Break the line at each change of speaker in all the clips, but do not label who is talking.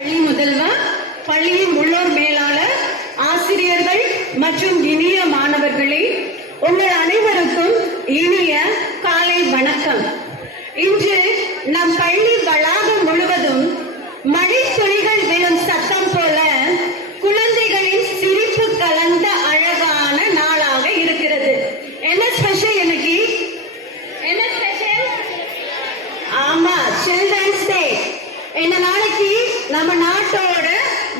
பள்ளி முதல்வர் பள்ளியின் உள்ளூர் மேலாளர் ஆசிரியர்கள் மற்றும் இனிய மாணவர்களே உங்கள் அனைவருக்கும் இனிய காலை வணக்கம். இன்று நம் பள்ளி வளாகம் முழுவதும் மழை துளிகள் விழும் சத்தம் போல குழந்தைகளின் சிரிப்பு கலந்த அழகான நாளாக இருக்கிறது என்ன ஸ்பெஷல் இன்னைக்கு என்ன ஸ்பெஷல் ஆமா சில்ட்ரன்ஸ் டே இந்த நாளைக்கு நம்ம நாட்டோட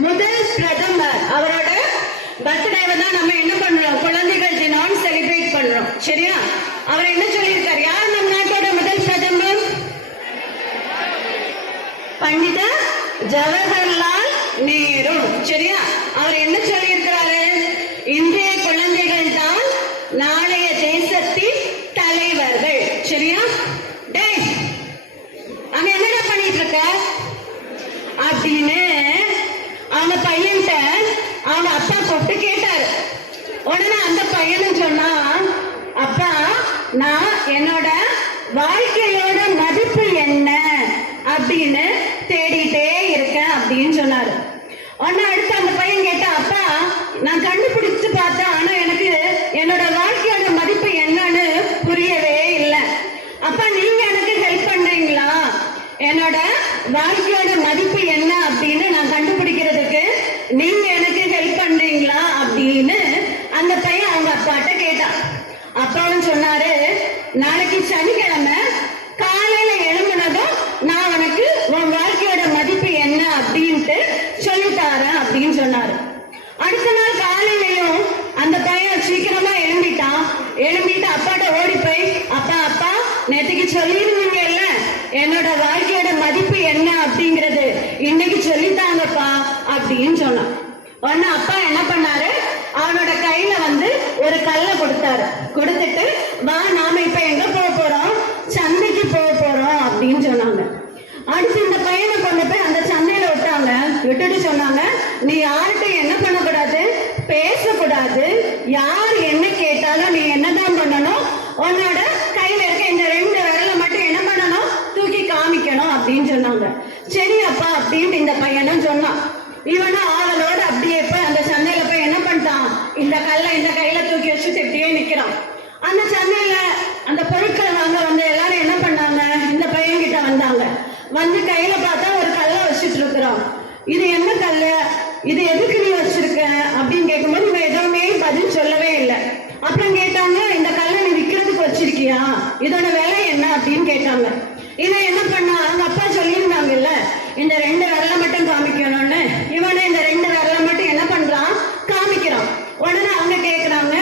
முதல் பிரதமர் அவரோட பர்த்டேவை தான் நம்ம என்ன பண்றோம்? குழந்தைகள் தினம் செலிப்ரேட் பண்றோம். சரியா? அவர் என்ன சொல்லியிருக்காரு? யார் நம் நாட்டோட முதல் பிரதமர்? பண்டித ஜவஹர்லால் நேரு. சரியா? அவர் என்ன சொல்லியிருக்கிறாரு? இன்றைய குழந்தை தான் நாளைய தேசத்தின் தலைவர்கள் சரியா டேய் அங்க என்னடா பண்ணிட்டு இருக்க அப்படின்னு அவங்க பையன்கிட்ட அவங்க அப்பா கூப்பிட்டு கேட்டாரு உடனே அந்த பையனும் சொன்னா அப்பா நான் என்னோட வாழ்க்கையோட மதிப்பு என்ன? அப்படின்னு தேடிட்டே இருக்கேன் அப்படின்னு சொன்னாரு. உடனே அடுத்து அந்த பையன் கேட்டா அப்பா நான் கண்டுபிடிச்சு பார்த்தேன். ஆனா எனக்கு என்னோட வாழ்க்கையோட மதிப்பு என்னன்னு புரியவே இல்லை. அப்பா நீங்க எனக்கு ஹெல்ப் பண்றீங்களா என்னோட வாழ்க்கையோட மதிப்பு என்ன அப்படின்னு நான் கண்டுபிடிக்கிறதுக்கு நீங்க அப்பாட்ட கேட்டா அப்பாவும் சொன்னாரு நாளைக்கு சனிக்கிழமை காலையில எழும்புனதும் நான் உனக்கு உன் வாழ்க்கையோட மதிப்பு என்ன அப்படின்ட்டு சொல்லித்தாரேன் அப்படின்னு சொன்னாரு. அடுத்த நாள் காலையிலையும் அந்த பையன் சீக்கிரமா எழும்பிட்டான். எழும்பிட்டு அப்பாட்ட ஓடி போய் அப்பா அப்பா நேற்றுக்கு சொல்லியிருந்தீங்கல்ல என்னோட வாழ்க்கையோட மதிப்பு என்ன அப்படிங்கிறது இன்னைக்கு சொல்லித்தாங்கப்பா அப்படின்னு சொன்னான். உடனே அப்பா என்ன பண்ணாரு அவனோட கையில வந்து ஒரு கல்லை கொடுத்தாரு. கொடுத்துட்டு வா நாம இப்ப எங்க போக போறோம்? சந்தைக்கு போக போறோம் அப்படின்னு சொன்னாங்க. அடுத்து இந்த பையனை கொண்டு போய் அந்த சந்தையில விட்டாங்க. விட்டுட்டு சொன்னாங்க நீ யார்கிட்ட என்ன பண்ணக்கூடாது? பேசக்கூடாது. யார் என்ன கேட்டாலும் நீ என்னதான் பண்ணணும்? உன்னோட கையில இருக்க இந்த ரெண்டு விரலை மட்டும் என்ன பண்ணணும்? தூக்கி காமிக்கணும் அப்படின்னு சொன்னாங்க. சரி அப்பா அப்படின்ட்டு இந்த பையனும் சொன்னான். இவனும் ஆவலோட அப்படியே போய் அந்த சந்தையில போய் என்ன பண்ணிட்டான் இந்த கல்லை இந்த கையில தூக்கி வச்சு இப்படியே நிக்கிறான். அந்த சென்னையில அந்த பொருட்கள் வாங்க வந்து எல்லாரும் என்ன பண்ணாங்க? இந்த பையன் கிட்ட வந்தாங்க. வந்து கையில பார்த்தா ஒரு கல்லை வச்சுட்டு இருக்கிறோம் இது என்ன கல்லு? இது எதுக்கு நீ வச்சிருக்க அப்படின்னு கேட்கும்போது இவன் எதுவுமே பதில் சொல்லவே இல்லை அப்புறம் கேட்டாங்க இந்த கல்லை நீ விற்கிறதுக்கு வச்சிருக்கியா இதோட விலை என்ன அப்படின்னு கேட்டாங்க இவன் என்ன பண்ணா அவங்க அப்பா சொல்லியிருந்தாங்கல்ல இந்த ரெண்டு விரலை மட்டும் காமிக்கணும்னு இவனை இந்த ரெண்டு விரலை மட்டும் என்ன பண்றான் காமிக்கிறான் உடனே அவங்க கேக்குறாங்க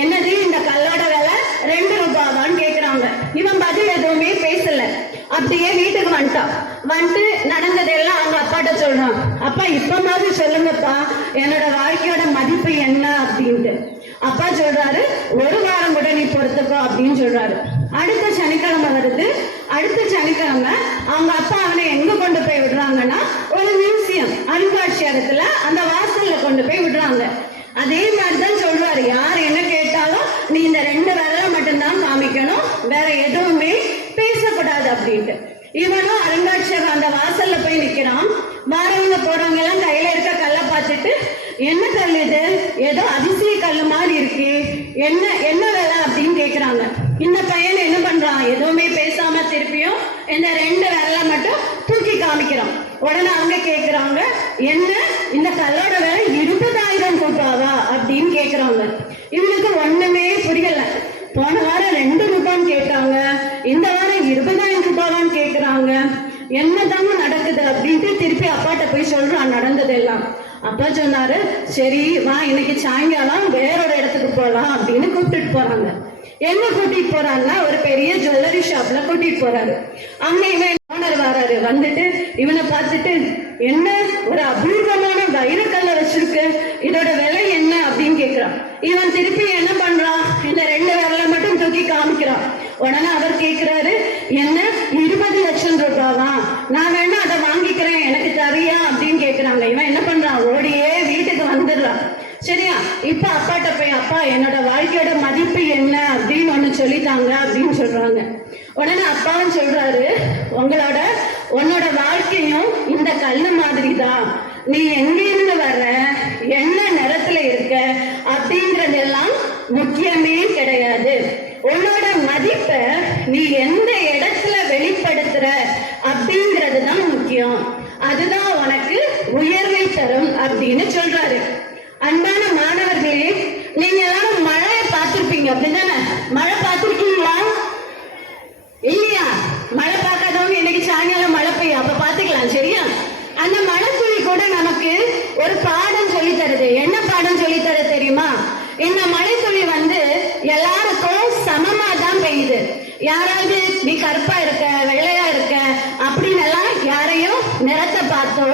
என்னது இந்த கல்லோட விலை ரெண்டு ரூபாவான்னு கேக்குறாங்க இவன் பதில் எதுவுமே பேசல. அப்படியே வீட்டுக்கு வந்துட்டான். வந்துட்டு நடந்ததெல்லாம் அவங்க அப்பாட்ட சொல்றான். அப்பா இப்ப மாதிரி சொல்லுங்கப்பா. என்னோட வாழ்க்கையோட மதிப்பு என்ன? அப்படின்ட்டு. அப்பா சொல்றாரு ஒரு வாரம் கூட நீ பொறுத்துக்கோ அப்படின்னு சொல்றாரு. அடுத்த சனிக்கிழமை வருது. அடுத்த சனிக்கிழமை அவங்க அப்பா அவனை எங்க கொண்டு போய் விடுறாங்கன்னா ஒரு மியூசியம் அருங்காட்சியகத்துல அந்த வாசல்ல கொண்டு போய் விடுறாங்க. அதே மாதிரிதான் சொல்றாரு. யார் என்ன கேட்டாலும் நீ இந்த ரெண்டு வேலை வேற எதுவுமே பேசக்கூடாது அப்படின்ட்டு. இவனும் அருங்காட்சியகம் அந்த வாசல்ல போய் நிக்கிறான். வரவங்க போறவங்க எல்லாம் கையில இருக்க கல்லை பார்த்துட்டு என்ன கல் இது? ஏதோ அதிசய கல் மாதிரி இருக்கு. என்ன என்ன வேலை? அப்படின்னு கேக்குறாங்க. இந்த பையன் என்ன பண்றான்? எதுவுமே பேசாம திருப்பியும் இந்த ரெண்டு விரலை மட்டும் தூக்கி காமிக்கிறான். உடனே அவங்க கேக்குறாங்க என்ன? இந்த கல்லோட விலை இருபதாயிரம் ரூபாவா? அப்படின்னு கேக்குறாங்க. இவனுக்கு ஒண்ணுமே புரியல. போன வாரம் ரெண்டு ரூபான்னு கேட்டாங்க. இந்த வாரம் இருபதாயிரம் ரூபாவான்னு கேக்குறாங்க. என்னதாங்க நடக்குது அப்படின்ட்டு திருப்பி அப்பாட்ட போய் சொல்றான் நடந்ததெல்லாம். அப்பா சொன்னாரு சரி வா இன்னைக்கு சாயங்காலம் வேற ஒரு இடத்துக்கு போலாம் அப்படின்னு கூப்பிட்டுட்டு போறாங்க. எங்க கூட்டிட்டு போறாங்கன்னா ஒரு பெரிய ஜுவல்லரி ஷாப்ல கூட்டிட்டு போறாரு. அங்க இவன் பார்ட்னர் வராரு. வந்துட்டு இவனை பார்த்துட்டு என்ன? ஒரு அபூர்வமான வைரக்கல்ல வச்சிருக்கு. இதோட விலை என்ன? அப்படின்னு கேக்குறான். இவன் திருப்பி என்ன பண்றான்? இந்த ரெண்டு விரலை மட்டும் தூக்கி காமிக்கிறான். உடனே அவர் கேக்குறாரு என்ன? இருபது லட்சம் ரூபாவா? நான் வேணா அதை வாங்கிக்கிறேன். எனக்கு தரியா அப்படின்னு கேக்குறாங்க. இவன் என்ன பண்றான்? ஓடியே வீட்டுக்கு வந்துடுறான். சரியா? இப்ப அப்பாட்ட போய் அப்பா என்னோட வாழ்க்கையோட மதிப்பு என்ன? அப்படின்னு ஒண்ணு சொல்லித்தாங்க அப்படின்னு சொல்றாங்க. உடனே அப்பாவும் சொல்றாரு உங்களோட உன்னோட வாழ்க்கையும் இந்த கல்லு மாதிரி தான் நீ எங்கிருந்து வர்ற? என்ன நிறத்துல இருக்க? அப்படின்றதெல்லாம் முக்கியமே கிடையாது. உன்னோட மதிப்பை நீ எந்த இடத்துல வெளிப்படுத்துற அப்படிங்கிறது தான் முக்கியம். அதுதான் உனக்கு உயர்வை தரும் அப்படின்னு சொல்றாரு. அன்பான மாணவர்களே நீங்க எல்லாரும் மழையை பார்த்துருப்பீங்க அப்படிதானே மழை பார்த்திருக்கீங்களா இல்லையா மழை பார்க்காதவங்க இன்னைக்கு சாயங்காலம் மழை பெய்யும் அப்ப பாத்துக்கலாம் சரியா அந்த மழை துளி கூட நமக்கு ஒரு பாடம் சொல்லி தருது என்ன பாடம் சொல்லி தர தெரியுமா இந்த மழை துளி வந்து எல்லாருக்கும் சமமா தான் பெய்யுது. யாராவது நீ கருப்பா இருக்க வெள்ளையா இருக்க அப்படின்னு எல்லாம் யாரையும் நிறத்தை பார்த்தோ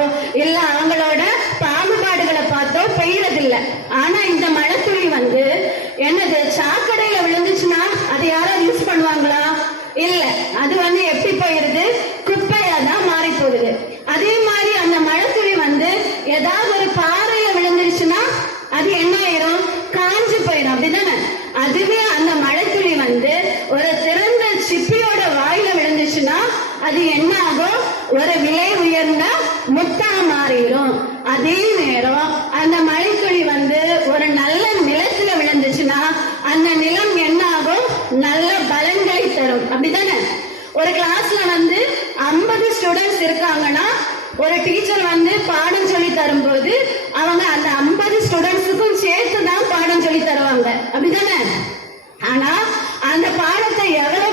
இல்ல அவங்களோட பாகுபாடுகளை பார்த்தோ பெய்யறது இல்ல ஆனா இந்த மழை துளி வந்து என்னது சாக்கடையில விழுந்துச்சுன்னா அது யாராவது யூஸ் பண்ணுவாங்களா? இல்ல அது வந்து எப்படி போயிருது குப்பையா தான் மாறி போகுது அதே மாதிரி அந்த மழைத்துளி வந்து ஏதாவது ஒரு பாறையில விழுந்துருச்சுன்னா அது என்ன ஆயிரும் காஞ்சு போயிடும் அப்படிதானே அதுவே அந்த மழைத்துளி வந்து ஒரு திறந்த சிப்பியோட வாயில விழுந்துச்சுன்னா அது என்ன ஆகும் ஒரு விலை உயர்ந்த முத்தா மாறிடும். அதே நேரம் அந்த மழைத்துளி வந்து ஒரு நல்ல நிலத்துல விழுந்துச்சுன்னா அந்த நிலம் என்ன ஆகும் நல்ல பலன்களை தரும். அப்படிதானே ஒரு கிளாஸ்ல வந்து ஐம்பது ஸ்டூடெண்ட்ஸ் இருக்காங்கன்னா ஒரு டீச்சர் வந்து பாடம் சொல்லி தரும்போது அவங்க அந்த ஐம்பது ஸ்டூடெண்ட்ஸுக்கும் சேர்த்து தான் பாடம் சொல்லி தருவாங்க. அப்படிதானே ஆனா அந்த பாடத்தை எவ்வளவு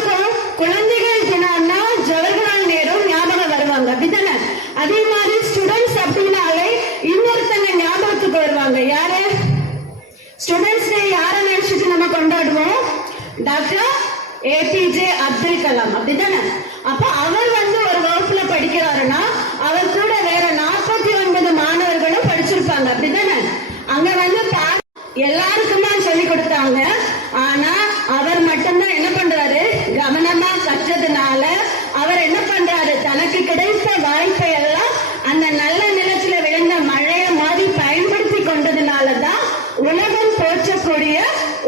எல்லாருக்கும் குழந்தைகள் தினம்னா ஜவஹர்லால் நேரு ஞாபகம் வருவாங்க. அப்படித்தானே அதே மாதிரி ஸ்டூடெண்ட்ஸ் அப்படின்னாலே இன்னொருத்தங்க ஞாபகத்துக்கு வருவாங்க. யாரு? ஸ்டூடெண்ட்ஸ் டே யாரை நினைச்சிட்டு நம்ம கொண்டாடுவோம்? Doctor A P J Abdul Kalam. அப்படித்தானே அப்ப அவர் வந்து ஒரு வகுப்புல படிக்கிறாருன்னா அவர் கூட வேற நாற்பத்தி ஒன்பது மாணவர்களும் படிச்சிருப்பாங்க. அப்படித்தானே அங்க வந்து எல்லாருக்குமே சொல்லி கொடுத்தாங்க ஆனா அவர் மட்டும்தான் என்ன பண்றாரு கவனமா கற்றதுனால அவர் என்ன பண்றாரு தனக்கு கிடைத்த வாய்ப்பை எல்லாம் அந்த நல்ல நிலத்துல விழுந்த மழைய மாதிரி பயன்படுத்தி கொண்டதுனால தான் உலகம் போற்றக்கூடிய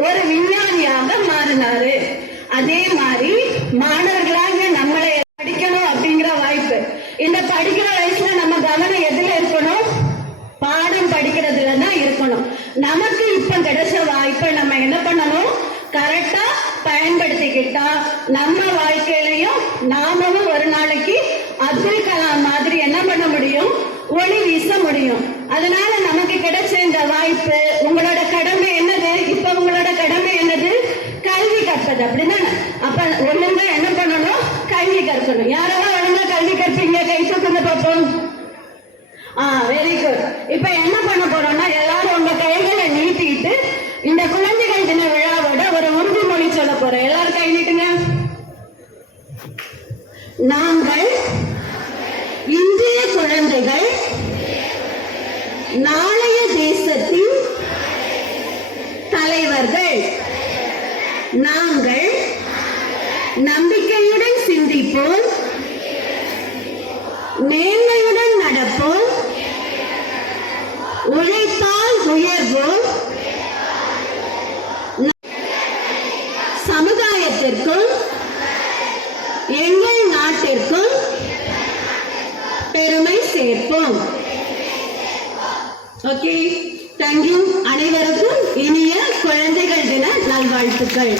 ஒரு விஞ்ஞானியாக மாறினாரு அதே மாதிரி மாணவர்களாக நம்மளை படிக்கணும் அப்படிங்கிற வாய்ப்பு இந்த படிக்கிற வயசுல நம்ம கவனம் எதுல இருக்கணும் பாடம் படிக்கிறதுல தான் இருக்கணும் நமக்கு இப்ப கிடைச்ச வாய்ப்பை நம்ம என்ன பண்ணணும்? கரெக்டா பயன்படுத்திக்கிட்டா நம்ம வாழ்க்கையிலையும் நாமளும் ஒரு நாளைக்கு அப்துல் கலாம் மாதிரி என்ன பண்ண முடியும்? ஒளி வீச முடியும். அதனால நமக்கு கிடைச்ச இந்த வாய்ப்பு உங்களோட கடமை என்னது? இப்ப உங்களோட கடமை என்னது? கல்வி கற்பது அப்படின்னா தலைவர்கள் நாங்கள் நம்பிக்கையுடன் சிந்திப்போம் நேர்மையுடன் நடப்போம் உழைப்பால் உயர்வோம் சமுதாயத்திற்கும் எங்கள் நாட்டிற்கும் பெருமை சேர்ப்போம். ஓகே தேங்க்யூ அனைவருக்கும் இனிய குழந்தைகள் தின நல்வாழ்த்துக்கள்.